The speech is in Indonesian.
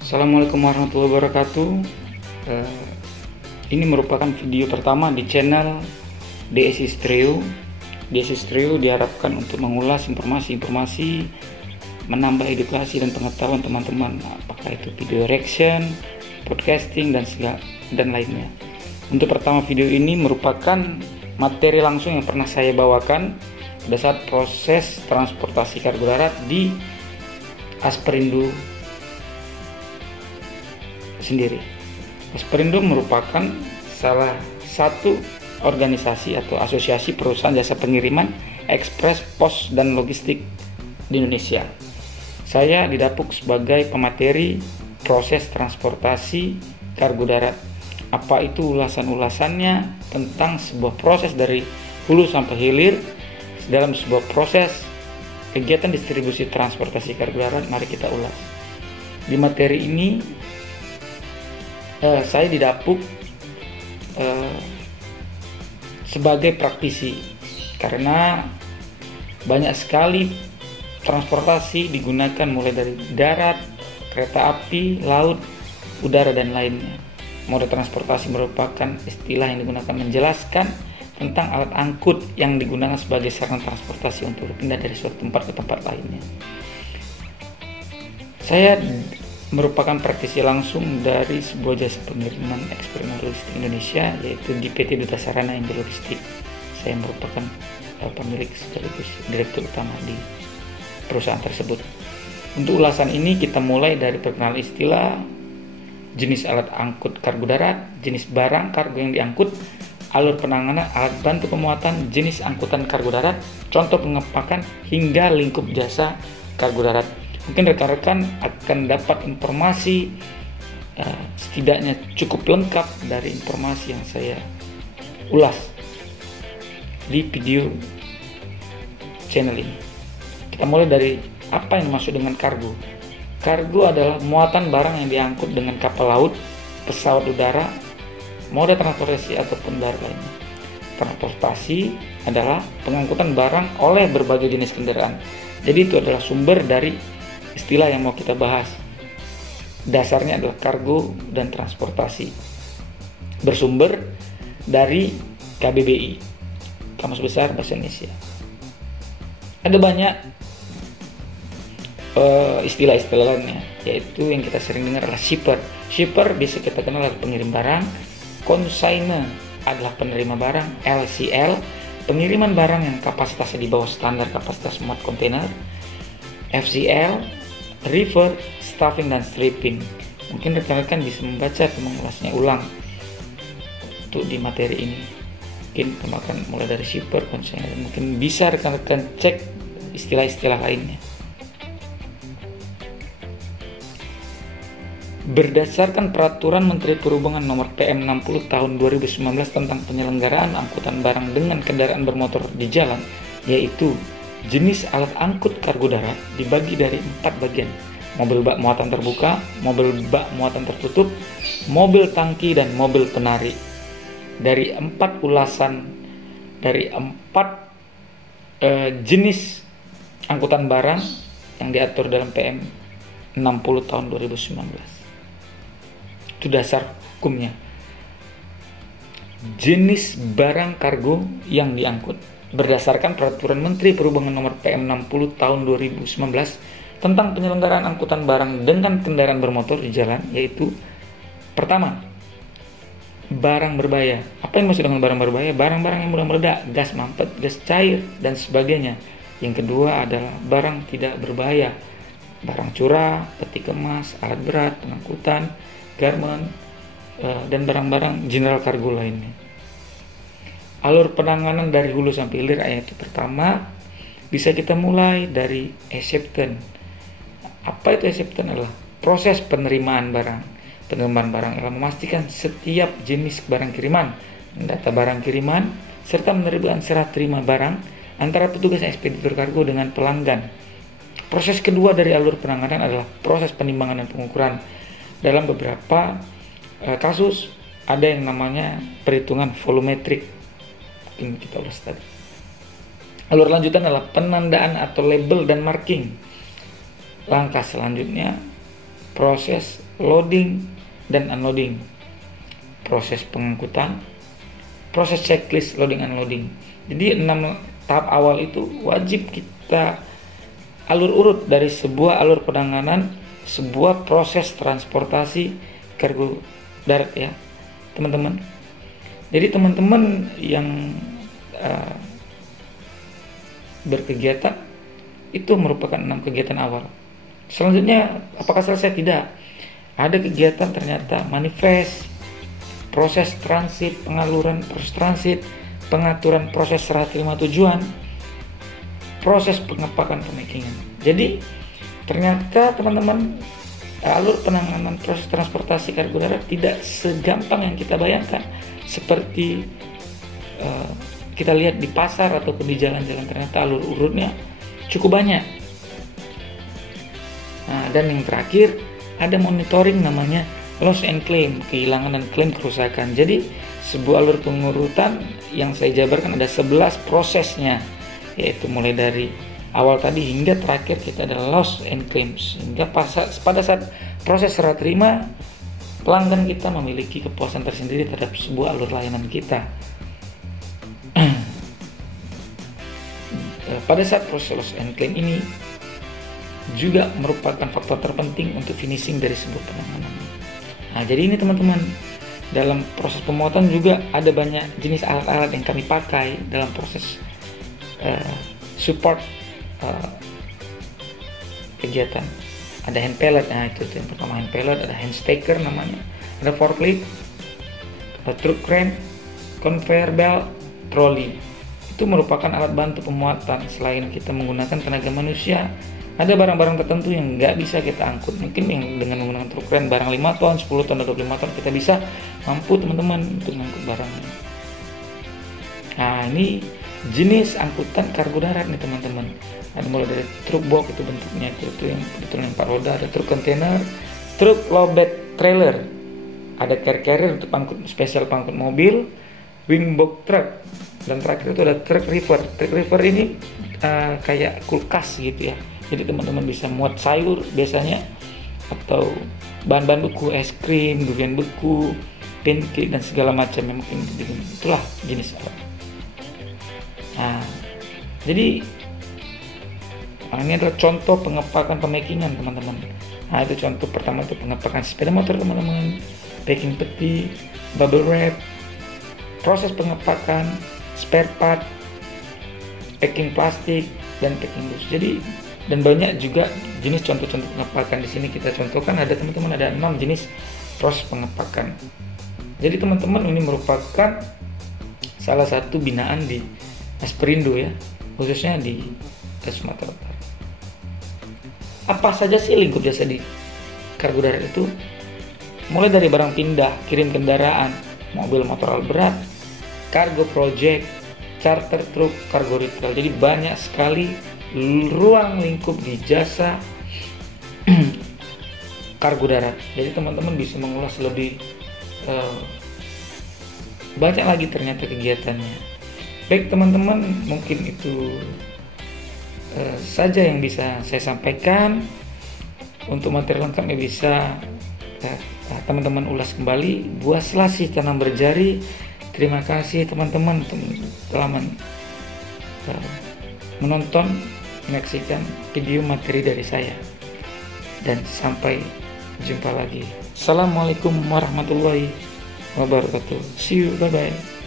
Assalamualaikum warahmatullahi wabarakatuh. Ini merupakan video pertama di channel DSI Trio. DSI Trio diharapkan untuk mengulas informasi-informasi, menambah edukasi dan pengetahuan teman-teman, apakah itu video reaction, podcasting dan lainnya. Untuk pertama, video ini merupakan materi langsung yang pernah saya bawakan pada saat proses transportasi kargo darat di Asperindo sendiri. Asperindo merupakan salah satu organisasi atau asosiasi perusahaan jasa pengiriman, ekspres, pos, dan logistik di Indonesia. Saya didapuk sebagai pemateri proses transportasi kargo darat. Apa itu ulasan-ulasannya tentang sebuah proses dari hulu sampai hilir dalam sebuah proses kegiatan distribusi transportasi kargo darat. Mari kita ulas. Di materi ini saya didapuk sebagai praktisi karena banyak sekali transportasi digunakan mulai dari darat, kereta api, laut, udara, dan lainnya. Moda transportasi merupakan istilah yang digunakan menjelaskan tentang alat angkut yang digunakan sebagai sarana transportasi untuk berpindah dari suatu tempat ke tempat lainnya. Saya merupakan praktisi langsung dari sebuah jasa pengiriman eksperimen logistik Indonesia, yaitu di PT Duta Sarana Indo Logistik. Saya merupakan pemilik sekaligus direktur utama di perusahaan tersebut. Untuk ulasan ini kita mulai dari perkenalan istilah, jenis alat angkut kargo darat, jenis barang kargo yang diangkut, alur penanganan, alat bantu pemuatan, jenis angkutan kargo darat, contoh pengepakan, hingga lingkup jasa kargo darat. Mungkin rekan-rekan akan dapat informasi setidaknya cukup lengkap dari informasi yang saya ulas di video channel ini. Kita mulai dari apa yang dimaksud dengan kargo. Kargo adalah muatan barang yang diangkut dengan kapal laut, pesawat udara, moda transportasi ataupun darat lainnya. Transportasi adalah pengangkutan barang oleh berbagai jenis kendaraan. Jadi itu adalah sumber dari istilah yang mau kita bahas. Dasarnya adalah kargo dan transportasi. Bersumber dari KBBI, Kamus Besar Bahasa Indonesia. Ada banyak istilah-istilah lainnya, yaitu yang kita sering dengar adalah shipper. Shipper bisa kita kenal adalah pengirim barang. Consignor adalah penerima barang. LCL, pengiriman barang yang kapasitasnya di bawah standar kapasitas muat kontainer. FCL, reefer, stuffing, dan stripping. Mungkin rekan-rekan bisa membaca atau mengulasnya ulang untuk di materi ini. Mungkin akan mulai dari shipper, consignor. Mungkin bisa rekan-rekan cek istilah-istilah lainnya. Berdasarkan Peraturan Menteri Perhubungan Nomor PM 60 Tahun 2019 tentang penyelenggaraan angkutan barang dengan kendaraan bermotor di jalan, yaitu jenis alat angkut kargo darat dibagi dari 4 bagian: mobil bak muatan terbuka, mobil bak muatan tertutup, mobil tangki, dan mobil penarik. Dari 4 jenis angkutan barang yang diatur dalam PM 60 tahun 2019. Itu dasar hukumnya. Jenis barang kargo yang diangkut berdasarkan Peraturan Menteri Perhubungan Nomor PM 60 Tahun 2019 tentang penyelenggaraan angkutan barang dengan kendaraan bermotor di jalan, yaitu pertama, barang berbahaya. Apa yang maksud dengan barang berbahaya? Barang-barang yang mudah meledak, gas mampet, gas cair, dan sebagainya. Yang kedua adalah barang tidak berbahaya, barang curah, peti kemas, alat berat, pengangkutan, garment, dan barang-barang general kargo lainnya. Alur penanganan dari hulu sampai hilir, yaitu pertama, bisa kita mulai dari acceptance. Apa itu acceptance? Adalah proses penerimaan barang. Penerimaan barang adalah memastikan setiap jenis barang kiriman, mendata barang kiriman, serta menerbitkan serah terima barang antara petugas ekspeditor kargo dengan pelanggan. Proses kedua dari alur penanganan adalah proses penimbangan dan pengukuran. Dalam beberapa kasus ada yang namanya perhitungan volumetrik. Kita ulas tadi. Alur lanjutan adalah penandaan atau label dan marking. Langkah selanjutnya proses loading dan unloading, proses pengangkutan, proses checklist loading unloading. Jadi 6 tahap awal itu wajib kita alur urut dari sebuah alur penanganan sebuah proses transportasi kargo darat ya teman-teman. Jadi teman-teman yang berkegiatan itu merupakan 6 kegiatan awal. Selanjutnya apakah selesai? Tidak. Ada kegiatan ternyata manifest, proses transit, pengaluran proses transit, pengaturan proses serah terima tujuan, proses pengepakan pemakingan. Jadi ternyata teman-teman alur penanganan proses transportasi kargo darat tidak segampang yang kita bayangkan. Seperti kita lihat di pasar ataupun di jalan-jalan, ternyata alur urutnya cukup banyak. Nah, dan yang terakhir ada monitoring namanya loss and claim, kehilangan dan klaim kerusakan. Jadi sebuah alur pengurutan yang saya jabarkan ada 11 prosesnya, yaitu mulai dari awal tadi hingga terakhir kita ada loss and claims. Hingga pada saat proses serah terima, pelanggan kita memiliki kepuasan tersendiri terhadap sebuah alur layanan kita. Pada saat proses loss and claim ini juga merupakan faktor terpenting untuk finishing dari sebuah penanganan. Nah, jadi ini teman-teman, dalam proses pemuatan juga ada banyak jenis alat-alat yang kami pakai dalam proses support kegiatan. Ada hand pallet, nah itu yang pertama, hand pallet, ada hand stacker namanya, ada forklift, ada truck crane, conveyor belt, trolley. Itu merupakan alat bantu pemuatan. Selain kita menggunakan tenaga manusia, ada barang-barang tertentu yang nggak bisa kita angkut. Mungkin yang dengan menggunakan truck crane barang 5 ton, 10 ton, 25 ton kita bisa mampu teman-teman untuk mengangkut barangnya. Nah, ini jenis angkutan kargo darat nih teman-teman. Ada mulai dari truk box, itu bentuknya itu yang betulnya 4 roda, ada truk kontainer, truk low bed trailer, ada car carrier untuk spesial pangkut mobil, wing box truck, dan terakhir itu ada truk river. Truk river ini kayak kulkas gitu ya. Jadi teman-teman bisa muat sayur biasanya, atau bahan-bahan beku, es krim, durian beku, pancake dan segala macam yang mungkin itulah jenis alat. Nah, jadi ini adalah contoh pengepakan pemakingan teman-teman. Nah, itu contoh pertama itu pengepakan sepeda motor teman-teman, packing peti, bubble wrap, proses pengepakan spare part, packing plastik dan packing loose. Jadi dan banyak juga jenis contoh-contoh pengepakan. Di sini kita contohkan ada teman-teman ada 6 jenis proses pengepakan. Jadi teman-teman ini merupakan salah satu binaan di Asperindo ya, khususnya di Sumatera Utara. Apa saja sih lingkup jasa di kargo darat itu? Mulai dari barang pindah, kirim kendaraan, mobil motor alat berat, cargo project, charter truk, kargo retail. Jadi banyak sekali ruang lingkup di jasa kargo darat. Jadi teman-teman bisa mengulas lebih banyak lagi ternyata kegiatannya. Baik teman-teman, mungkin itu saja yang bisa saya sampaikan. Untuk materi lengkapnya bisa teman-teman ulas kembali. Buah selasih tanam berjari. Terima kasih teman-teman telah menonton, menyaksikan video materi dari saya, dan sampai jumpa lagi. Assalamualaikum warahmatullahi wabarakatuh. See you, bye bye.